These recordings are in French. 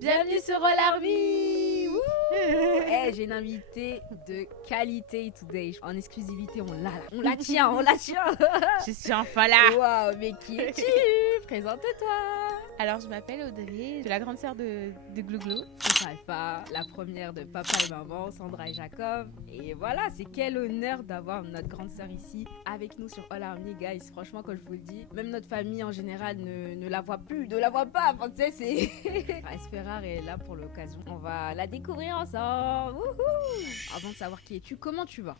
Bienvenue sur Rollarby. Hey, j'ai une invitée de qualité today. En exclusivité, on la tient. Je suis enfin là. Waouh, mais qui es-tu? Présente-toi. Alors, je m'appelle Audrey, je suis la grande sœur de Glouglou. C'est Alpha, la première de papa et maman, Sandra et Jacob. Et voilà, c'est quel honneur d'avoir notre grande sœur ici avec nous sur Rollarby, guys. Franchement, quand je vous le dis, même notre famille en général ne la voit plus, ne la voit pas. Enfin, tu sais, c'est... Esferrar est là pour l'occasion. On va la découvrir ensemble. Wouhou. Avant de savoir qui es-tu, comment tu vas?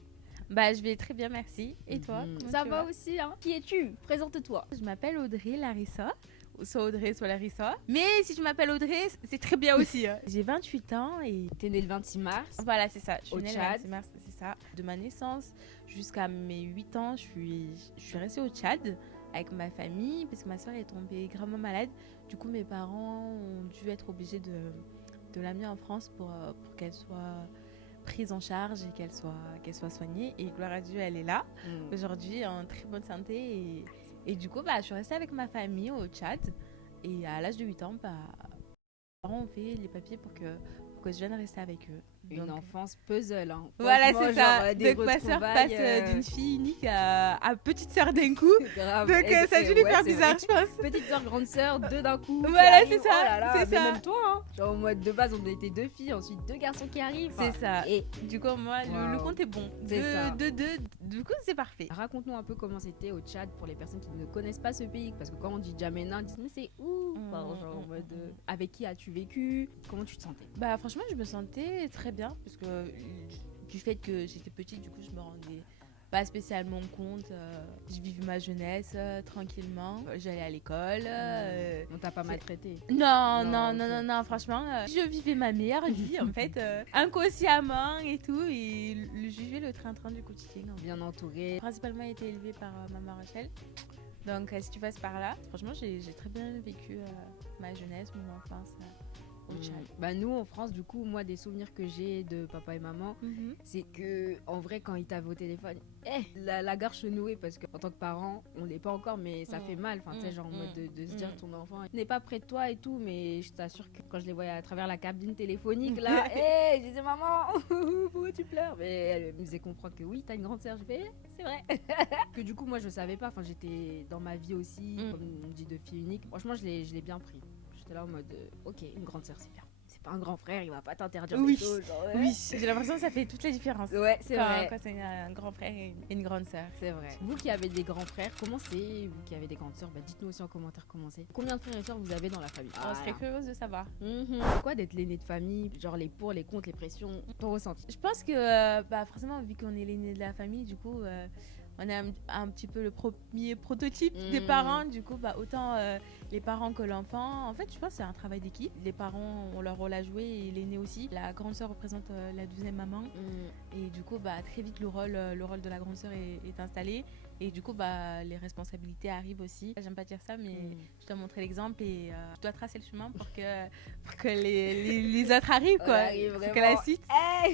Bah, je vais très bien, merci. Et toi? Ça va aussi, hein? Qui es-tu? Présente-toi. Je m'appelle Audrey Larissa. Soit Audrey, soit Larissa. Mais si je m'appelle Audrey, c'est très bien aussi. Hein. J'ai 28 ans et... T'es née le 26 mars. Voilà, c'est ça. Je suis Au née Tchad. le 26 mars, c'est ça. De ma naissance jusqu'à mes 8 ans, je suis restée au Tchad avec ma famille parce que ma soeur est tombée gravement malade. Du coup, mes parents ont dû être obligés de l'amener en France pour qu'elle soit prise en charge et qu'elle soit soignée. Et gloire à Dieu, elle est là aujourd'hui en très bonne santé. Et du coup, je suis restée avec ma famille au Tchad. Et à l'âge de 8 ans, mes parents ont fait les papiers pour que je vienne rester avec eux. Une enfance puzzle, hein. Voilà, c'est ça. Donc Ma sœur passe d'une fille unique à petite sœur d'un coup. Grave. Donc ça a dû lui faire bizarre, je pense. Petite sœur, grande sœur, deux d'un coup. Voilà, c'est ça. Oh là là, c'est mais ça. même toi, hein. Genre, au mode de base, on était deux filles, ensuite deux garçons qui arrivent. C'est ça. Et du coup, moi, le compte est bon. C'est ça. Du coup, c'est parfait. Raconte-nous un peu comment c'était au Tchad pour les personnes qui ne connaissent pas ce pays. Parce que quand on dit Djamena, ils disent mais c'est où? Enfin, genre, en mode, avec qui as-tu vécu? Comment tu te sentais? Franchement, je me sentais très bien parce que du fait que j'étais petite, du coup, je me rendais pas spécialement compte. Je vivais ma jeunesse tranquillement. J'allais à l'école. On t'a pas maltraité? Non, franchement, je vivais ma meilleure vie en fait, inconsciemment et tout. Et je vivais le train-train du quotidien. Bien entourée. Principalement été élevée par maman Rachel. Donc, si tu passes par là, franchement, j'ai très bien vécu ma jeunesse, mon enfance. Au Tchad. Nous en France, du coup, moi des souvenirs que j'ai de papa et maman, c'est que en vrai quand ils t'avaient au téléphone, la gorge se nouait parce qu'en tant que parent, on l'est pas encore, mais ça fait mal. Enfin, tu sais, genre en mode de se dire ton enfant n'est pas près de toi et tout, mais je t'assure que quand je les voyais à travers la cabine téléphonique là, je disais maman, pourquoi tu pleures? Mais elle me faisait comprendre que oui, t'as une grande sœur. Je fais c'est vrai. Que du coup moi je savais pas. Enfin, j'étais dans ma vie aussi, comme on dit, de fille unique. Franchement, je l'ai bien pris. J'étais là en mode ok, une grande sœur c'est bien. C'est pas un grand frère, il va pas t'interdire des choses. Genre, Oui, j'ai l'impression que ça fait toute la différence. Ouais, c'est vrai. Quand c'est un grand frère et une grande sœur. C'est vrai. Vous qui avez des grands frères, comment c'est? Vous qui avez des grandes sœurs, dites-nous aussi en commentaire comment c'est. Combien de frères et sœurs vous avez dans la famille? On serait curieuse de savoir. C'est quoi d'être l'aîné de famille? Genre les pour, les contre, les pressions, ton ressenti? Je pense que forcément, vu qu'on est l'aîné de la famille, du coup, on est un petit peu le premier prototype des parents. Du coup, autant les parents que l'enfant. En fait, je pense que c'est un travail d'équipe. Les parents ont leur rôle à jouer et l'aîné aussi. La grande sœur représente la deuxième maman. Et du coup, très vite, le rôle de la grande sœur est installé. Et du coup, les responsabilités arrivent aussi. J'aime pas dire ça, mais je dois montrer l'exemple et je dois tracer le chemin pour que les autres arrivent, quoi. Pour que la suite.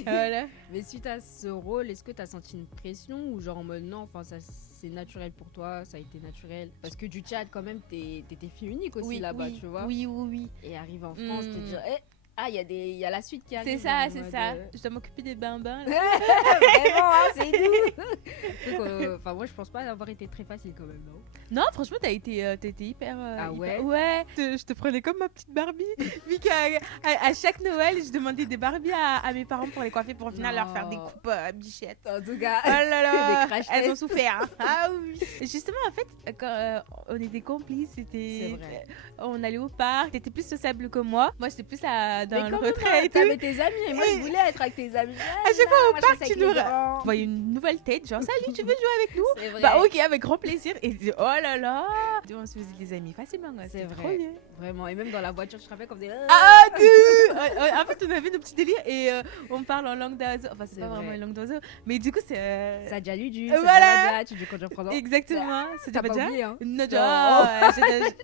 Voilà. Mais suite à ce rôle, est-ce que tu as senti une pression ou genre en mode non, enfin ça c'est naturel pour toi, ça a été naturel? Parce que du Tchad, quand même, t'étais fille unique aussi là-bas, tu vois. Oui. Et arrive en France, te dire il y a la suite qui arrive. C'est ça. Je dois m'occuper des bains. Vraiment, hein, c'est doux. Donc, moi, je pense pas avoir été très facile quand même, non? Non, franchement, t'as été hyper. Ouais? Ouais. Je te prenais comme ma petite Barbie. Vu qu'à chaque Noël, je demandais des Barbies à mes parents pour les coiffer, pour au final leur faire des coupes bichettes. En tout cas, oh là là, des crash elles ont souffert. Hein. Ah oui. Et justement, en fait, quand on était complices, c'est vrai. On allait au parc. T'étais plus sociable que moi. Moi, j'étais plus dans le retrait et tout. T'avais tes amis et moi, je voulais être avec tes amis. À chaque fois au parc, tu nous voyais une nouvelle tête, genre salut, tu veux jouer avec nous? C'est vrai. Ok, avec grand plaisir. Et oh là là, on se faisait des amis facilement. C'est vrai. Trop bien. Vraiment. Et même dans la voiture, je te rappelle qu'on faisait. En fait, on avait nos petits délires et on parle en langue d'oiseau. Enfin, c'est pas vraiment une langue d'oiseau, mais du coup, c'est. Sadjaludu, voilà. tu dis quand je prends. Exactement. C'est pas oublié, hein?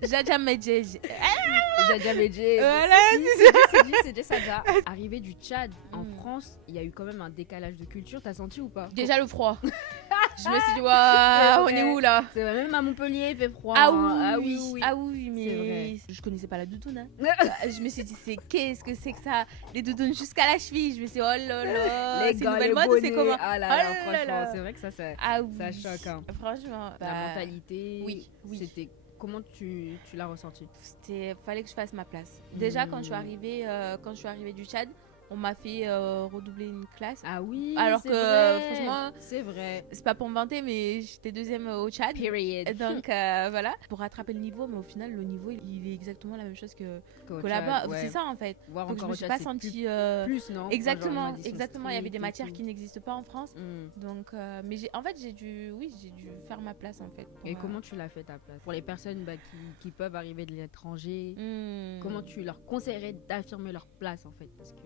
Jadjamedje. Voilà, c'est déjà Sadja. Arrivé du Tchad en France, il y a eu quand même un décalage de culture. T'as senti ou pas? Déjà le froid. Je me suis dit, waouh, on est où là? C'est vrai, même à Montpellier, il fait froid. Ah oui, hein. ah oui, mais je connaissais pas la doudoune. Hein. Je me suis dit, qu'est-ce que c'est que ça? Les doudounes jusqu'à la cheville. Je me suis dit, oh là là, c'est une nouvelle mode, c'est comment? Ah là là, franchement, c'est vrai que ça choque. Hein. Franchement. La mentalité, oui. C'était... Comment tu l'as ressenti? Fallait que je fasse ma place. Déjà, quand je suis arrivée du Tchad, on m'a fait redoubler une classe. Ah oui, alors que franchement, c'est vrai. C'est pas pour me vanter, mais j'étais deuxième au Tchad. Period. Donc voilà, pour rattraper le niveau, mais au final, le niveau, il est exactement la même chose que là-bas. Ouais. C'est ça en fait. Voir donc encore je me suis pas sentie plus, non? Exactement. Il y avait des matières qui n'existent pas en France. Donc, mais j'ai dû faire ma place en fait. Et comment tu l'as fait ta place? Pour les personnes qui peuvent arriver de l'étranger, comment tu leur conseillerais d'affirmer leur place en fait? Parce que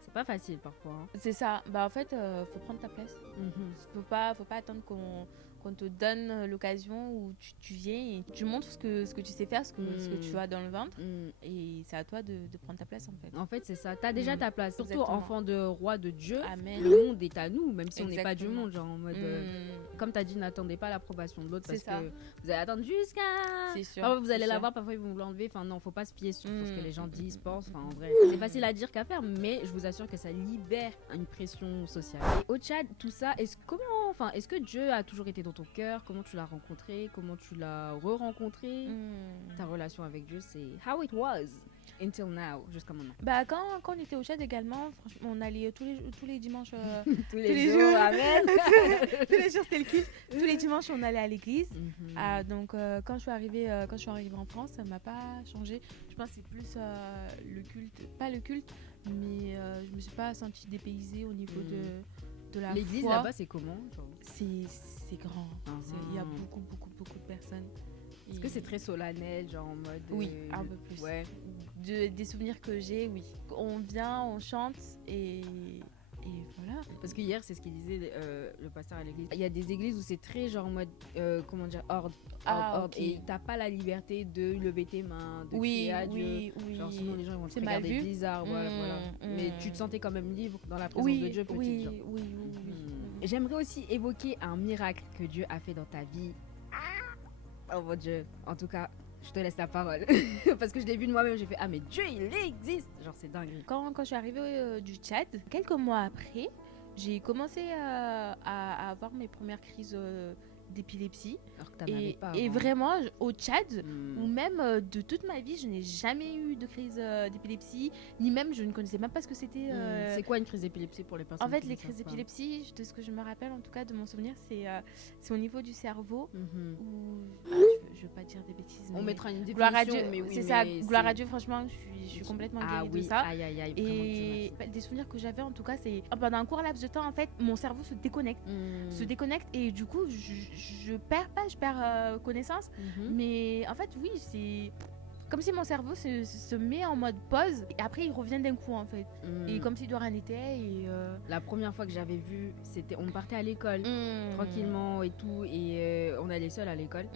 c'est pas facile parfois. Hein. C'est ça. En fait, faut prendre ta place. Faut pas attendre qu'on te donne l'occasion où tu viens et tu montres ce que tu sais faire, ce que tu as dans le ventre. Et c'est à toi de prendre ta place en fait. En fait, c'est ça. T'as déjà ta place. Surtout Exactement. enfant de roi de Dieu. Amen. Le monde est à nous, même si on n'est pas du Exactement. monde. Genre en mode, comme t'as dit, n'attendez pas l'approbation de l'autre parce ça. que vous allez attendre jusqu'à. C'est sûr. Parfois, vous allez sûr. l'avoir, parfois ils vont vous l'enlever. Enfin non, faut pas se fier sur ce que les gens disent, pensent. Enfin en vrai, c'est facile à dire qu'à faire, mais je vous assure que ça libère une pression sociale. Et au Tchad, tout ça, est-ce que Dieu a toujours été dans ton cœur? Comment tu l'as rencontré? Comment tu l'as re-rencontré? Ta relation avec Dieu, c'est how it was until now, jusqu'à maintenant. Quand on était au Tchad également, franchement, on allait tous les dimanches. tous les jours, amen. Tous les jours, c'était le culte. Tous les dimanches, on allait à l'église. Donc, quand je suis arrivée en France, ça m'a pas changé. Je pense que c'est plus le culte, pas le culte, mais je me suis pas sentie dépaysée au niveau de la l'église foi. là-bas, c'est comment? C'est grand. Il y a beaucoup de personnes. Est-ce que c'est très solennel, genre en mode... Oui, un peu plus. Ouais. Des souvenirs que j'ai, oui. On vient, on chante et voilà. Parce que hier, c'est ce qu'il disait le pasteur à l'église. Il y a des églises où c'est très genre en mode, comment dire, ordre. Okay. Et t'as pas la liberté de lever tes mains, de crier à Dieu. Oui. Genre sinon les gens ils vont te mal regarder vu. bizarre. Voilà. Mais tu te sentais quand même libre dans la présence de Dieu, petite. Oui. J'aimerais aussi évoquer un miracle que Dieu a fait dans ta vie. Oh mon Dieu. En tout cas, je te laisse la parole. Parce que je l'ai vu de moi-même, j'ai fait ah mais Dieu il existe. Genre c'est dingue. Quand je suis arrivée du Tchad, quelques mois après, j'ai commencé à avoir mes premières crises d'épilepsie. Alors que t'en avais pas et avant. vraiment au Tchad, ou même de toute ma vie, je n'ai jamais eu de crise d'épilepsie, ni même je ne connaissais même pas ce que c'était. C'est quoi une crise d'épilepsie pour les personnes? En fait, les crises d'épilepsie, de ce que je me rappelle en tout cas de mon souvenir, c'est au niveau du cerveau où je veux pas dire des bêtises. On mettra une définition. Gloire à Dieu, mais oui, c'est ça. Gloire à Dieu, franchement, je suis complètement guérie de ça. Aïe, et des souvenirs que j'avais en tout cas, c'est pendant un court laps de temps en fait, mon cerveau se déconnecte, et du coup je perds connaissance, mais en fait oui, c'est comme si mon cerveau se met en mode pause et après il revient d'un coup en fait, et comme si de rien n'était. La première fois que j'avais vu, c'était on partait à l'école tranquillement et tout, et on allait seul à l'école,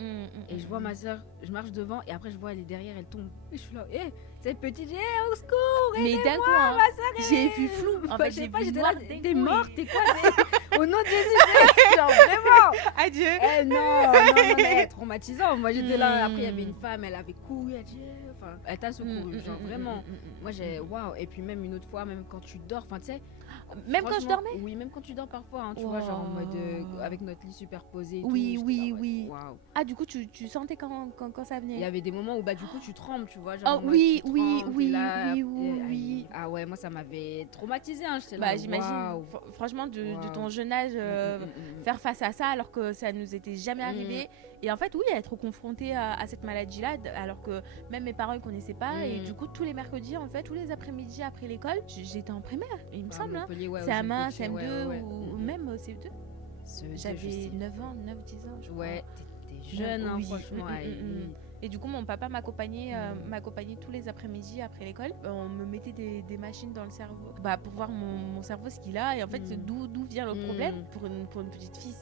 et je vois ma soeur, je marche devant et après je vois elle est derrière, elle tombe et je suis là, cette petite, au secours, mais d'un coup hein, j'ai vu flou en fait, j'ai pas, j'étais là, t'es morte, t'es quoi, au nom de Jésus, genre vraiment adieu. Non, mais traumatisant. Moi j'étais là, après il y avait une femme, elle avait couru, elle t'a secouru, genre vraiment. Moi j'ai waouh. Et puis même une autre fois, même quand tu dors, enfin tu sais, même quand je dormais. Oui, même quand tu dors parfois, hein, tu vois, genre en mode avec notre lit superposé. Et oui. Wow. Ah du coup tu sentais quand ça venait. Il y avait des moments où du coup tu trembles, tu vois, genre. Oh oui. Ah ouais, moi ça m'avait traumatisé, hein, j'étais là. Bah j'imagine. Franchement de ton jeune âge, faire face à ça alors que ça nous était jamais arrivé. Et en fait, oui, être confronté à cette maladie-là, alors que même mes parents ne connaissaient pas. Et du coup, tous les mercredis, en fait, tous les après-midi après l'école, j'étais en primaire, il me semble. Hein. CM1, CM2 ou même CE2. J'avais 9 ans, 9-10 ans. Ouais, t'étais jeune, hein, franchement. Et du coup, mon papa m'accompagnait tous les après-midi après l'école. On me mettait des machines dans le cerveau pour voir mon cerveau, ce qu'il a. Et en fait, d'où vient le problème. Pour une petite fille,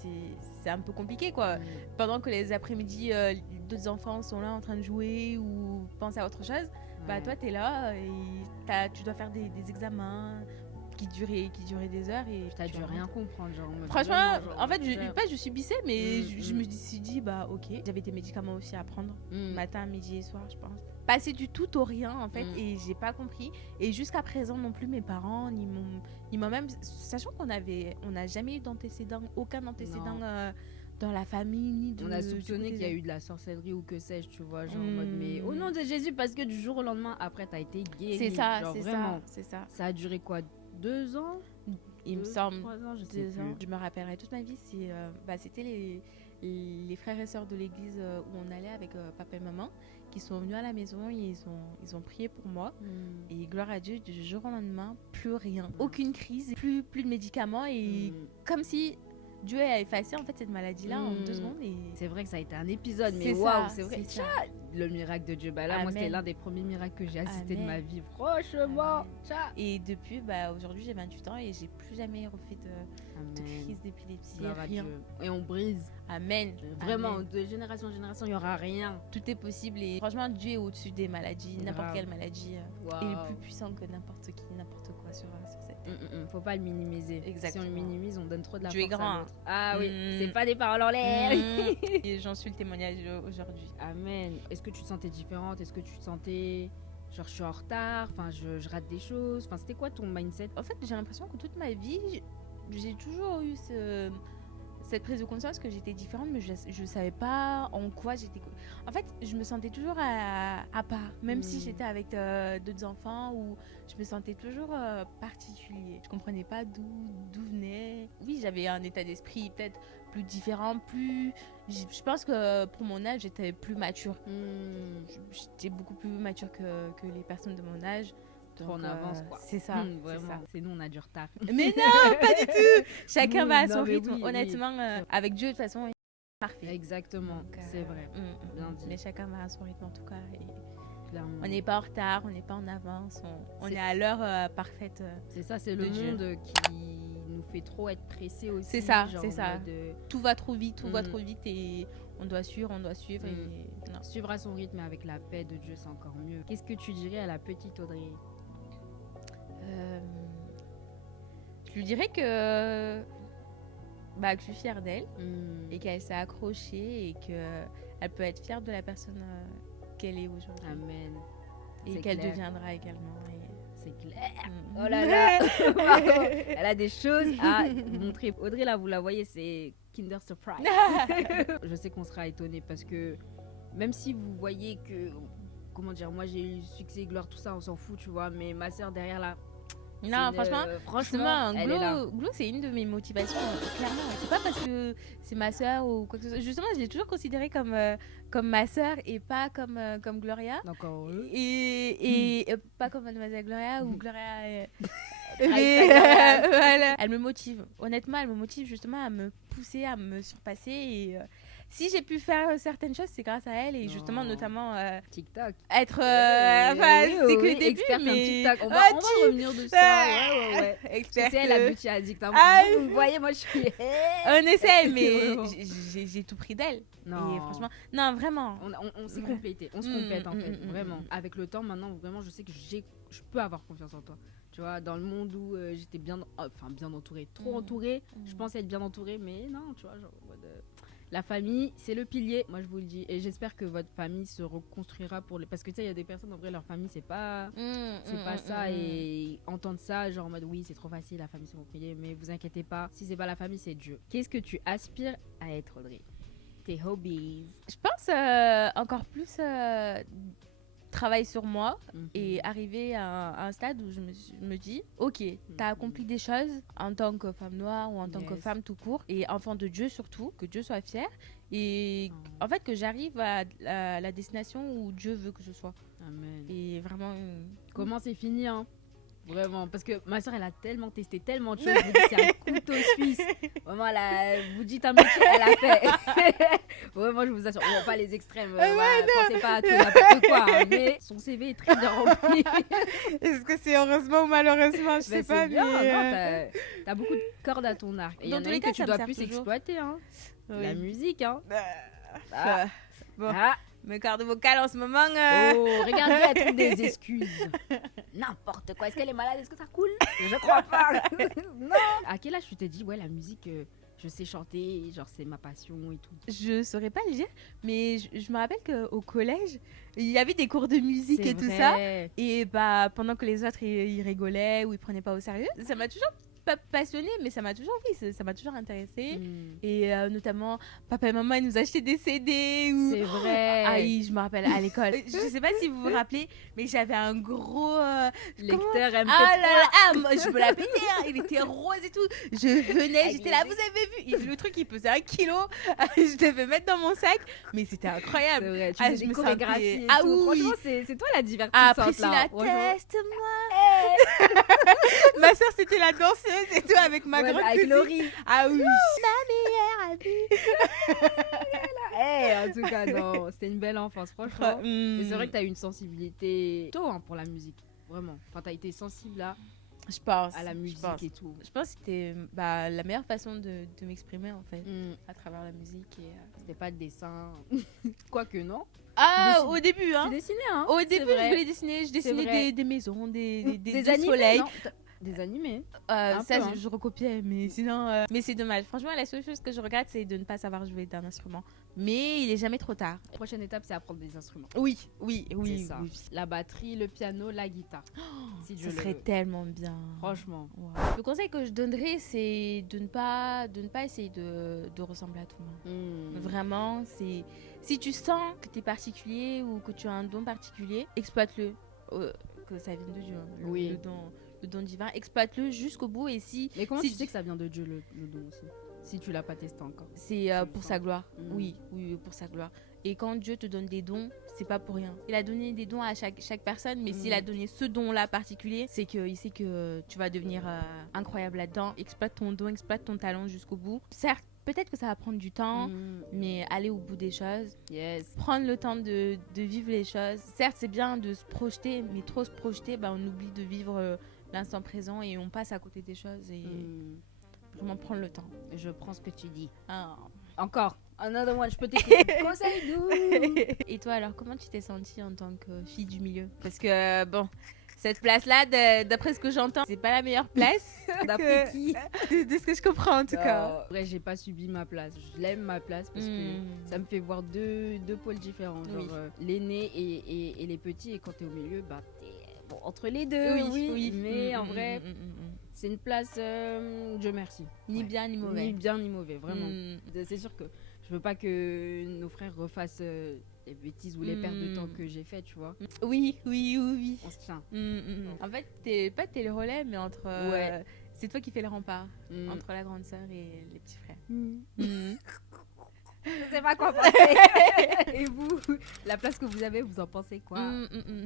c'est un peu compliqué, quoi. Pendant que les après-midi, d'autres enfants sont là en train de jouer ou penser à autre chose, toi, t'es là et tu dois faire des examens qui durait des heures. Et t'as dû rien comprendre, genre. Franchement, vraiment, genre, en fait, je subissais, mais je me suis dit, bah ok. J'avais des médicaments aussi à prendre, matin, midi et soir, je pense. Passer du tout au rien, en fait, et j'ai pas compris. Et jusqu'à présent non plus, mes parents, ils m'ont même... Sachant qu'on n'a jamais eu d'antécédent, aucun antécédent dans la famille, ni de... On a soupçonné qu'il y a eu de la sorcellerie ou que sais-je, tu vois, genre en mode, mais au nom de Jésus, parce que du jour au lendemain, après, t'as été guérie. C'est ça, genre, c'est vraiment. ça, c'est ça. Ça a duré quoi, 2 ans? Il me semble. 3 ans, je sais plus. Je me rappellerai toute ma vie, c'était les frères et sœurs de l'église où on allait avec papa et maman, qui sont venus à la maison et ils ont prié pour moi. Et gloire à Dieu, du jour au lendemain, plus rien. Aucune crise, plus de médicaments, et comme si Dieu a effacé en fait cette maladie-là en 2 secondes. Et... C'est vrai que ça a été un épisode, mais c'est waouh, ça, c'est vrai. c'est ça. Le miracle de Dieu, bah là, moi, c'était l'un des premiers miracles que j'ai assisté de ma vie, franchement. Et depuis, aujourd'hui, j'ai 28 ans et j'ai plus jamais refait de crise d'épilepsie. Rien. Et on brise. Amen. Vraiment, Amen. de génération en génération, il n'y aura rien. Tout est possible. Et franchement, Dieu est au-dessus des maladies. N'importe quelle maladie est plus puissant que n'importe qui, n'importe quoi sur cette terre. Faut pas le minimiser. Exactement. Si on le minimise, on donne trop de la Dieu force est grand. à l'autre. Ah oui, c'est pas des paroles en l'air. Et j'en suis le témoignage aujourd'hui. Amen. Est-ce que tu te sentais différente? Est-ce que tu te sentais genre je suis en retard? Enfin, je rate des choses. Enfin, c'était quoi ton mindset? En fait, j'ai l'impression que toute ma vie, j'ai toujours eu cette prise de conscience que j'étais différente, mais je savais pas en quoi j'étais. En fait, je me sentais toujours à part, même si j'étais avec d'autres enfants, ou je me sentais toujours particulier. Je comprenais pas d'où venait. Oui, j'avais un état d'esprit peut-être plus différent, plus. Je pense que pour mon âge, j'étais plus mature. J'étais beaucoup plus mature que les personnes de mon âge. Trop en avance, quoi. C'est ça. Vraiment. C'est nous, on a du retard. Mais non, pas du tout. Chacun va à son rythme. Oui, honnêtement, avec Dieu, de toute façon, il est parfait. Exactement, donc, c'est vrai. Bien dit. Mais chacun va à son rythme, en tout cas. Et clairement. On n'est pas en retard, on n'est pas en avance. On est à l'heure parfaite. C'est ça, c'est le monde qui nous fait trop être pressé aussi. C'est ça, c'est ça. Tout va trop vite, et on doit suivre. Et... Non. Suivre à son rythme avec la paix de Dieu, c'est encore mieux. Qu'est-ce que tu dirais à la petite Audrey? Je lui dirais que je suis fière d'elle et qu'elle s'est accrochée et qu'elle peut être fière de la personne qu'elle est aujourd'hui. Amen. Et qu'elle deviendra également. C'est clair. Oh là là. Elle a des choses à montrer. Audrey, là, vous la voyez, c'est Kinder Surprise. Je sais qu'on sera étonnés parce que même si vous voyez que, comment dire, moi j'ai eu succès, gloire, tout ça, on s'en fout, tu vois, mais ma soeur derrière là. Non, franchement, Glo, c'est une de mes motivations, clairement. C'est pas parce que c'est ma sœur ou quoi que ce soit. Justement, je l'ai toujours considérée comme ma sœur et pas comme Gloria. D'accord. Et pas comme Mademoiselle Gloria ou Gloria. Voilà. Elle me motive. Honnêtement, elle me motive justement à me pousser, à me surpasser. Et si j'ai pu faire certaines choses, c'est grâce à elle et justement, notamment TikTok. Être. C'est que le début, mais TikTok. On va revenir dessus. Ouais. C'est elle la beauty addict. Vous me voyez, moi je suis. On essaie, mais j'ai tout pris d'elle. Non. Et franchement, non, vraiment. On s'est complété. On se complète en fait, vraiment. Avec le temps, maintenant, vraiment, je sais que je peux avoir confiance en toi. Tu vois, dans le monde où j'étais bien entourée, trop entourée, je pensais être bien entourée, mais non, tu vois, genre, la famille, c'est le pilier, moi je vous le dis. Et j'espère que votre famille se reconstruira parce que tu sais, il y a des personnes, en vrai, leur famille, c'est pas ça. Et entendre ça, genre en mode, oui, c'est trop facile, la famille, c'est mon pilier, mais vous inquiétez pas, si c'est pas la famille, c'est Dieu. Qu'est-ce que tu aspires à être, Audrey? Tes hobbies? Je pense encore plus travailler sur moi et arriver à un stade où je me dis ok, t'as accompli des choses en tant que femme noire ou en tant que femme tout court et enfant de Dieu surtout, que Dieu soit fier et en fait que j'arrive à la destination où Dieu veut que je sois. Amen. Et vraiment comment c'est fini hein? Vraiment, parce que ma soeur elle a tellement testé tellement de choses, je vous dis, c'est un couteau suisse. Vraiment, vous dites un métier, elle a fait. Vraiment, je vous assure, bon, pas les extrêmes, pensez pas à tout n'importe quoi, hein, mais son CV est très bien rempli. Est-ce que c'est heureusement ou malheureusement, je sais pas. Bien, mais t'as beaucoup de cordes à ton arc. Et il y en a une que tu dois plus exploiter, hein. Oui. La musique, hein. Mes cordes vocales en ce moment. Oh, regardez, elle trouve des excuses. N'importe quoi. Est-ce qu'elle est malade? Est-ce que ça coule? Je crois pas. Non. À quel âge tu t'es dit, ouais, la musique, je sais chanter, genre c'est ma passion et tout? Je saurais pas le dire, mais je me rappelle qu'au collège, il y avait des cours de musique C'est et tout vrai. ça. Et bah, pendant que les autres ils rigolaient ou ils prenaient pas au sérieux, ça m'a toujours pas passionnée, mais ça m'a toujours, oui, ça m'a toujours intéressée. Et notamment, papa et maman ils nous achetaient des CD. Ou... C'est vrai. Ah oui, je me rappelle à l'école. Je sais pas si vous vous rappelez, mais j'avais un gros lecteur MP3. Ah là là, moi, je me la pétais, hein. Il était rose et tout. Je venais, j'étais là, vous avez vu? Le truc il pesait 1 kilo. Je devais mettre dans mon sac, mais c'était incroyable. C'est vrai, tu Ah, fais je des me chorégraphies sentais- et Ah tout. oui. Franchement, c'est toi la divertissante Ah, Priscilla, là. Franchement. teste-moi. Ma soeur, c'était la danseuse et tout avec ma Ouais, grande avec cousine. Laurie. Ah oui. Ma meilleure amie. En tout cas, non, c'était une belle enfance, franchement. Et c'est vrai que tu as eu une sensibilité tôt pour la musique, vraiment. Enfin, tu as été sensible là, Je pense. à la musique je pense. et tout. Je pense que c'était la meilleure façon de m'exprimer en fait, à travers la musique. C'était pas de dessin, quoique non. Ah, Tu au début, hein. Tu dessinais, hein. Au c'est début, vrai. je voulais dessiner. Je dessinais vrai. des maisons, des animés, soleils. non Des animés. Ça, peu, hein. je recopiais, mais sinon. Mais c'est dommage. Franchement, la seule chose que je regrette, c'est de ne pas savoir jouer d'un instrument. Mais il est jamais trop tard. La prochaine étape, c'est apprendre des instruments. Oui. C'est ça. La batterie, le piano, la guitare. Si Dieu Ce le serait veut. tellement bien. Franchement. Ouais. Le conseil que je donnerais, c'est de ne pas essayer de ressembler à tout le monde. Vraiment, c'est si tu sens que tu es particulier ou que tu as un don particulier, exploite-le. Que ça vienne de Dieu. Hein. Oui. Le don divin, exploite-le jusqu'au bout. Et si Mais comment si tu sais que ça vient de Dieu, le don aussi? Si tu l'as pas testé encore. c'est Tu le pour sens. sa gloire. Mm. Oui, pour sa gloire. Et quand Dieu te donne des dons, c'est pas pour rien. Il a donné des dons à chaque personne, mais s'il a donné ce don-là particulier, c'est qu'il sait que tu vas devenir incroyable là-dedans. Exploite ton don, exploite ton talent jusqu'au bout. Certes, peut-être que ça va prendre du temps, mais aller au bout des choses. Yes. Prendre le temps de vivre les choses. Certes, c'est bien de se projeter, mais trop se projeter, on oublie de vivre l'instant présent et on passe à côté des choses. Et vraiment prendre le temps. Je prends ce que tu dis. Ah. Encore. Another one, je peux t'écouter. Conseil doux. Et toi, alors, comment tu t'es sentie en tant que fille du milieu? Parce que, cette place-là, d'après ce que j'entends, c'est pas la meilleure place. D'après qui? De ce que je comprends, en tout cas. En vrai, j'ai pas subi ma place. Je l'aime ma place parce que ça me fait voir deux pôles différents. Genre l'aîné et les petits. Et quand t'es au milieu, t'es entre les deux. Oui. Mais en vrai, c'est une place, Dieu merci. Ni bien ni mauvais. Ni bien ni mauvais, vraiment. C'est sûr que je veux pas que nos frères refassent les bêtises ou les pertes de temps que j'ai fait, tu vois. Oui. On se tient. En fait, t'es le relais, mais entre... c'est toi qui fais le rempart entre la grande sœur et les petits frères. Je sais pas quoi penser. Et vous, la place que vous avez, vous en pensez quoi?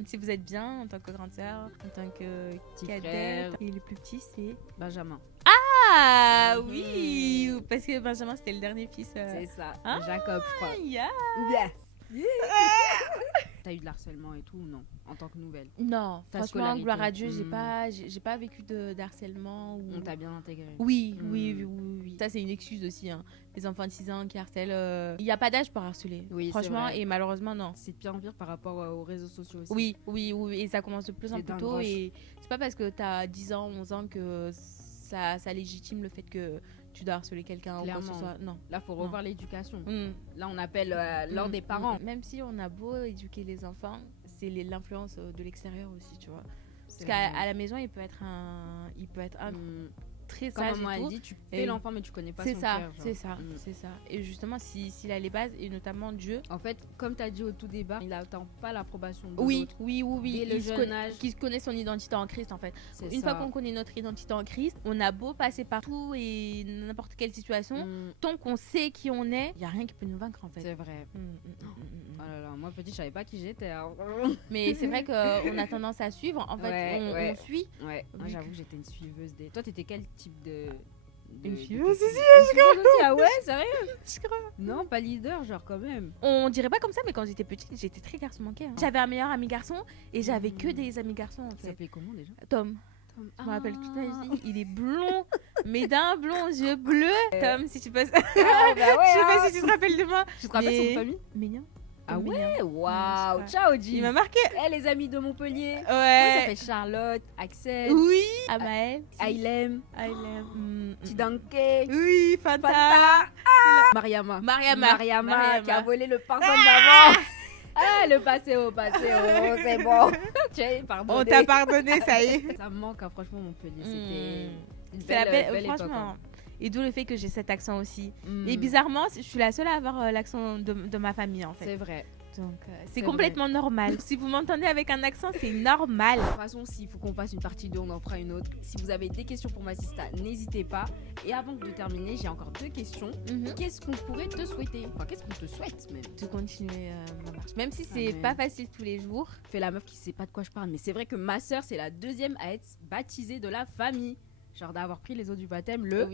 Si vous êtes bien en tant que grande sœur, en tant que Petit cadet, frère. et le plus petit, c'est... Benjamin. Ah oui, parce que Benjamin, c'était le dernier fils. C'est ça. Ah, Jacob, je crois. Yeah. Ou bien. T'as eu de l'harcèlement et tout ou non? En tant que nouvelle? Non, Ta franchement, scolarité. gloire à Dieu, j'ai pas vécu d'harcèlement. On t'a bien intégré. Oui. Ça, c'est une excuse aussi. Hein. Les enfants de 6 ans qui harcèlent. Il n'y a pas d'âge pour harceler. Oui, franchement, c'est vrai. et malheureusement, non. C'est de pire en pire par rapport aux réseaux sociaux aussi. Oui. Et ça commence de plus en C'est plus dingue, tôt. roche. Et c'est pas parce que tu as 10 ans, 11 ans que ça légitime le fait que tu dois harceler quelqu'un ou quoi que ce Clairement. soit. Non. Là, faut revoir l'éducation. Mm. Là, on appelle l'ordre des parents. Même si on a beau éduquer les enfants, c'est l'influence de l'extérieur aussi, tu vois. Parce C'est qu'à vrai. à la maison, il peut être très Comme sage maman et a tout. dit, tu fais l'enfant, mais tu connais pas son C'est ça, cœur. genre. c'est ça. Et justement, s'il a les bases, et notamment Dieu. En fait, comme tu as dit au tout départ, il n'attend pas l'approbation de Oui, l'autre. oui. Dès le jeune âge. Qui connaît son identité en Christ, en fait. C'est Une ça. fois qu'on connaît notre identité en Christ, on a beau passer par tout et n'importe quelle situation, tant qu'on sait qui on est, il n'y a rien qui peut nous vaincre, en fait. C'est vrai. Oh là là, moi petit, je savais pas qui j'étais. hein. Mais c'est vrai qu'on a tendance à suivre. En fait, Ouais. on suit. Ouais, moi Vu j'avoue que j'étais une suiveuse des. Toi, t'étais quel type de. Une suiveuse aussi, Une suiveuse aussi, ah ouais, sérieux? Je crois. Non, pas leader, genre quand même. On dirait pas comme ça, mais quand j'étais petite, j'étais très garçon manqué. Hein. J'avais un meilleur ami garçon et j'avais que des amis garçons, en Ça fait. s'appelait comment déjà? Tom. Je me rappelle toute ma vie. Il est blond, mais d'un blond aux yeux bleus. Tom, si tu passes. Ah bah ouais. Je sais pas si tu te rappelles de moi. Tu te rappelles Mais- son famille? Mignon. Ah Mignon. ouais, Ouais, waouh, je sais ciao Il G. m'a marqué. Eh les amis de Montpellier. Comment ça Ouais. s'appelle Charlotte, Axel, Oui. Amael. Ailem, I love. Tidanke, Oui, Fanta. Fanta, Mariama. Mariama. Qui a volé le parfum de maman. Ah, le passé, c'est bon. Tiens, pardon. On t'a pardonné, ça y est. Ça me manque, hein, franchement, Montpellier. C'était une C'est la belle, belle époque, franchement. hein. Et d'où le fait que j'ai cet accent aussi. Mm. Et bizarrement, je suis la seule à avoir l'accent de ma famille en fait. C'est vrai. Donc C'est c'est complètement normal. Si vous m'entendez avec un accent, c'est normal. De toute façon, s'il faut qu'on fasse une partie 2, on en fera une autre. Si vous avez des questions pour ma sista, n'hésitez pas. Et avant de terminer, j'ai encore 2 questions. Qu'est-ce qu'on pourrait te souhaiter? Enfin, qu'est-ce qu'on te souhaite même? De continuer ma marche. Même si c'est Amen. pas facile tous les jours. Fais la meuf qui sait pas de quoi je parle. Mais c'est vrai que ma soeur, c'est la 2e à être baptisée de la famille. Genre d'avoir pris les eaux du baptême le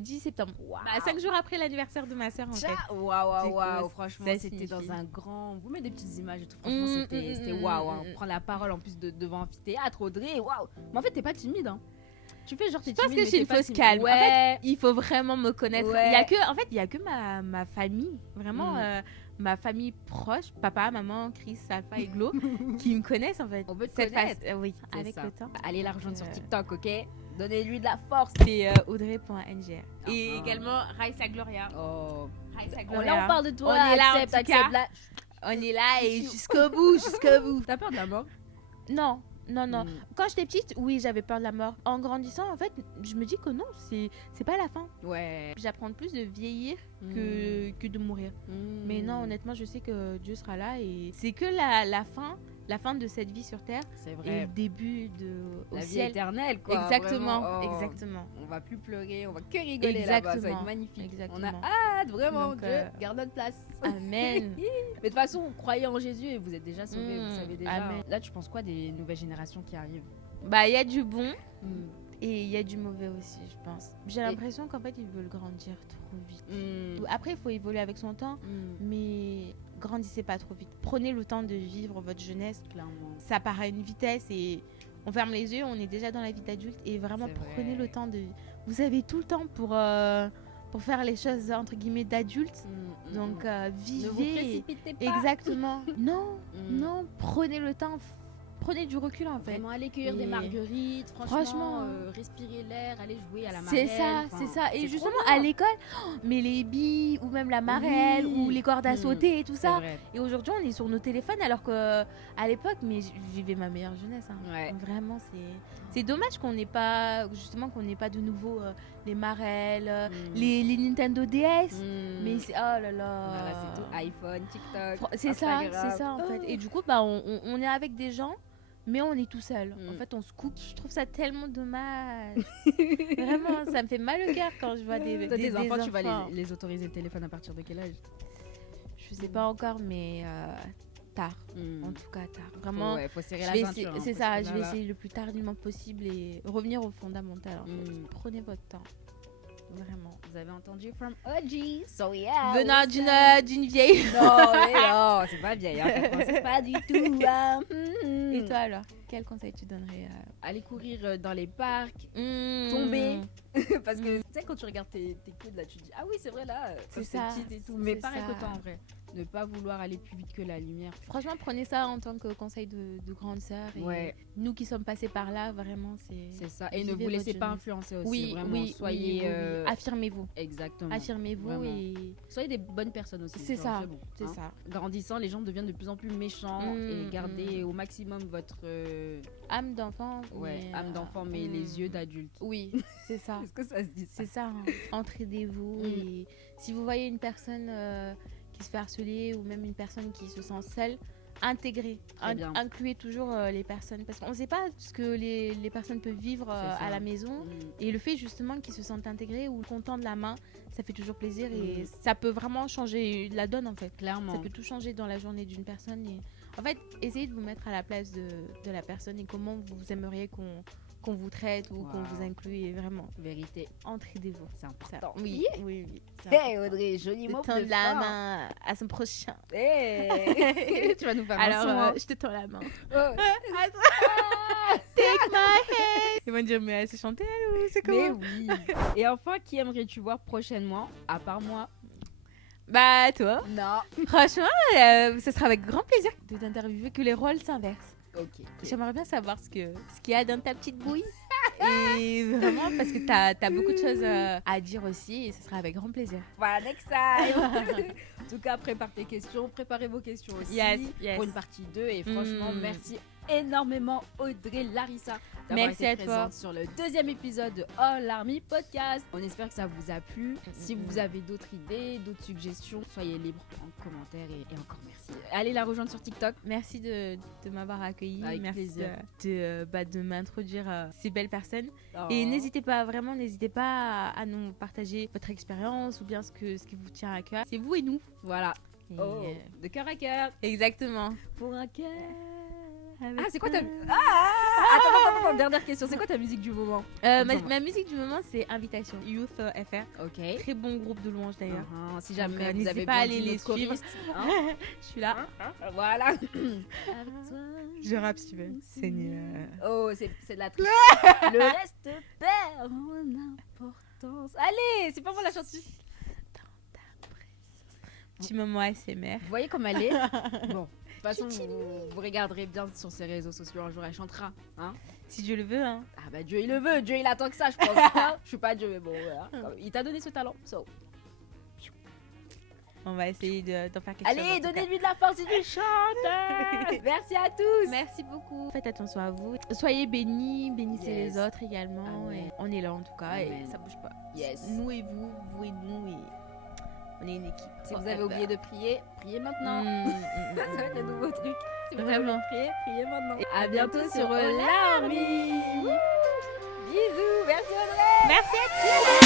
10 septembre. Waouh. 5 jours après l'anniversaire de ma soeur en fait. Waouh. Franchement, ça c'était signifie. dans un grand. Vous mettez des petites images et tout. Franchement, c'était waouh. Hein. Prendre la parole en plus devant un amphithéâtre, Audrey. Waouh. Mais en fait, t'es pas timide. Hein. Tu fais genre t'es Je pense timide. que je suis une fausse calme. Ouais. En fait, il faut vraiment me connaître. Ouais. Il y a que ma famille, vraiment ma famille proche, papa, maman, Chris, Alpha et Glo, qui me connaissent en fait. On veut te Cette connaître. oui, C'est avec ça. le temps. Allez la rejoindre sur Euh, TikTok, ok? Donnez-lui de la force. C'est audrey.ngr. Et également Raissa Gloria. Oh. Raissa Là, Gloria. on parle de toi. On est là, accepte, en tout cas. accepte là. On est là et jusqu'au bout, jusqu'au bout. T'as peur de la mort? Non. Non. Mm. Quand j'étais petite, oui, j'avais peur de la mort. En grandissant, en fait, je me dis que non, c'est pas la fin. Ouais. J'apprends plus de vieillir que de mourir. Mais non, honnêtement, je sais que Dieu sera là et c'est que la fin de cette vie sur terre C'est et vrai. le début au La vie ciel. éternelle, quoi. Exactement, Vraiment. Oh. exactement. On va plus pleurer, on va que rigoler là-bas. Ça va Exactement. être magnifique. Exactement. On a hâte, vraiment. Donc, Dieu, garde notre place. Amen. Mais de toute façon, croyez en Jésus et vous êtes déjà sauvés. Vous savez déjà. Amen. Là, tu penses quoi des nouvelles générations qui arrivent? Bah, il y a du bon et il y a du mauvais aussi, je pense. J'ai Et- l'impression qu'en fait, ils veulent grandir trop vite. Mm. Après, il faut évoluer avec son temps, mais grandissez pas trop vite. Prenez le temps de vivre votre jeunesse. Clairement. Ça part à une vitesse et on ferme les yeux, on est déjà dans la vie d'adulte et vraiment C'est prenez vrai. le temps de... Vous avez tout le temps pour faire les choses entre guillemets d'adultes. Donc ne vous vivez. précipitez pas. Exactement. Non, Mm. non, prenez le temps. Prenez du recul en fait. Vraiment, aller cueillir des Et- marguerites, Franchement, franchement, respirer l'air, aller jouer à la marelle. C'est ça, enfin, c'est ça. Et c'est justement, trop bien. à l'école, mais les billes ou même la marelle Oui. ou les cordes à Mm. sauter et tout C'est ça. vrai. Et aujourd'hui, on est sur nos téléphones alors que à l'époque, mais je vivais ma meilleure jeunesse. Hein. Ouais. Vraiment, c'est dommage qu'on n'ait pas de nouveau les marelles, les Nintendo DS. Mais c'est oh là là. Voilà, c'est tout. iPhone, TikTok. C'est ça, Instagram. c'est ça en fait. Oh. Et du coup, bah, on est avec des gens, mais on est tout seul. En Mm. fait, on se coupe. Je trouve ça tellement dommage. Vraiment, ça me fait mal au cœur quand je vois des Toi, tes enfants, tu vas enfants. les autoriser le téléphone à partir de quel âge? Je sais pas encore, mais tard. En tout cas, tard. Vraiment. Faut serrer Je la vais ceinture. essayer- hein, c'est parce ça, que je là, vais là- essayer le plus tardivement possible et revenir au fondamental. En fait. Mm. Prenez votre temps. Vraiment. Vous avez entendu from OG, so yeah. Venant we d'une say- d'une vieille. Non, mais non, c'est pas vieille. Hein, c'est pas du tout. Hein. Et toi alors, quel conseil tu donnerais Aller courir dans les parcs, Tomber. tomber. Parce que tu sais, quand tu regardes tes coudes là, tu te dis ah oui, c'est vrai là, C'est c'est ça, petite et tout. Mais c'est pareil ça. que toi en vrai. Ne pas vouloir aller plus vite que la lumière. Franchement, prenez ça en tant que conseil de grande sœur. Et Ouais. Nous qui sommes passés par là, vraiment, C'est ça. Et ne vivez vous laissez votre pas jeunesse. influencer aussi. Oui, Vraiment, oui, soyez. oui, oui, oui. Affirmez-vous. Exactement. Affirmez-vous Vraiment. et Soyez des bonnes personnes aussi. C'est genre, ça, bon, c'est hein. ça. Grandissant, les gens deviennent de plus en plus méchants et gardez au maximum votre Âme d'enfant. mais, âme d'enfant, mais les yeux d'adulte. Oui, c'est ça. Est-ce que ça se dit ça? C'est ça. Hein. Entraidez-vous et si vous voyez une personne qui se fait harceler ou même une personne qui se sent seule, intégrez, Très bien. incluez toujours les personnes parce qu'on ne sait pas ce que les personnes peuvent vivre C'est ça. à la maison. Et le fait justement qu'ils se sentent intégrés ou contents de la main, ça fait toujours plaisir et ça peut vraiment changer la donne en fait. Clairement. Ça peut tout changer dans la journée d'une personne. Et... En fait, essayez de vous mettre à la place de la personne et comment vous aimeriez qu'on vous traite ou qu'on vous inclue. Et vraiment, Vérité. entraidez-vous. C'est important. Oui, oui, oui. c'est Hey Audrey, joli mot important. de Tendre la fin. main à son prochain. Hey. Tu vas nous faire un son, Alors, hein. je te tends la main. Oh. Take my hand. Ils vont dire, mais elle sait chanter, elle, ou c'est Mais comment oui. Et enfin, qui aimerais-tu voir prochainement, à part moi? Bah, toi. Non. Franchement, ce sera avec grand plaisir de t'interviewer, que les rôles s'inversent. Ok. J'aimerais bien savoir ce qu'il y a dans ta petite bouille. Et vraiment, parce que t'as beaucoup de choses à dire aussi, et ce sera avec grand plaisir. Voilà, next time. En tout cas, prépare tes questions, préparez vos questions aussi Yes. pour une partie 2. Et franchement, merci énormément Audrey Larissa d'avoir Merci été à toi. présente sur le 2e épisode de All Army Podcast. On espère que ça vous a plu. Si vous avez d'autres idées, d'autres suggestions, soyez libres en commentaire et encore merci. Allez la rejoindre sur TikTok. Merci de m'avoir accueilli. Avec Merci plaisir. de m'introduire ces belles personnes. Oh. Et n'hésitez pas à nous partager votre expérience ou bien ce qui vous tient à cœur. C'est vous et nous. Voilà. Et, De cœur à cœur. exactement. Pour un cœur. Avec Ah, c'est quoi toi. Attends, dernière question. C'est quoi ta musique du moment? Ma musique du moment, c'est Invitation, Youth FR. Ok. Très bon groupe de louanges d'ailleurs. Si jamais Donc, vous n'hésitez avez pas à besoin aller d'une les autre suivre. choriste, hein, Je suis là. voilà. Avec toi. Je rappe si tu veux. Seigneur. Oh, c'est de la triche. Le reste perd en importance. Allez, c'est pas moi la chanteuse. Petit moment ASMR. Vous voyez comme elle est. Bon, de toute façon, vous regarderez bien sur ses réseaux sociaux. Un jour, elle chantera. Hein. Si Dieu le veut, hein. Ah bah Dieu, il le veut. Dieu, il attend que ça, je pense. Hein. Je suis pas Dieu, mais bon, voilà. Il t'a donné ce talent. So. On va essayer d'en faire quelque chose. Allez, en tout cas. donnez-lui de la force et du chante. Merci à tous. Merci beaucoup. Faites attention à vous. Soyez bénis, bénissez Yes. les autres également. Amen. Et on est là en tout cas. Amen. Et ça bouge pas. Yes. Nous et vous, vous et nous. Et on est une équipe. Si vous avez oublié de prier, priez maintenant. Ça va être le nouveau truc. Si vous avez oublié Vraiment. de prier, priez maintenant. Et À bientôt sur All l'Army. Bisous, merci Audrey. Merci à tous.